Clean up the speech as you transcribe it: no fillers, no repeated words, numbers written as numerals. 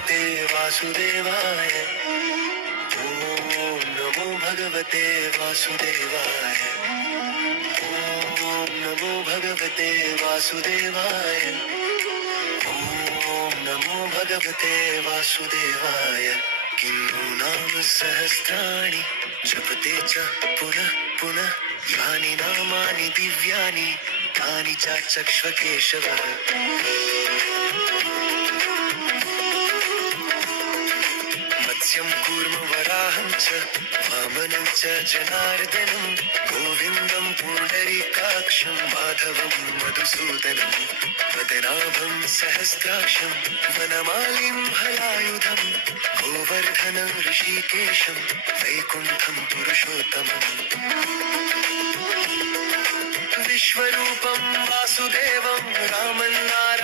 भगवते वासुदेवाय। ॐ नमो भगवते वासुदेवाय। ॐ नमो भगवते वासुदेवाय। ॐ नमो भगवते वासुदेवाय। किं नाम सहस्राणि जपते च पुनः पुनः यानि नामानि दिव्यानि तानि चाचक्ष्व केशवः। मत्स्यं कूर्मं वराहं च वामनं च जनार्दनं गोविन्दं पुण्डरीकाक्षं माधवं मधुसूदनं पद्मनाभं सहस्राक्षं वनमालिं हलायुधं गोवर्धनं ऋषिकेशं वैकुण्ठं पुरुषोत्तमम् विश्वरूपं वासुदेवं रामं नारायणं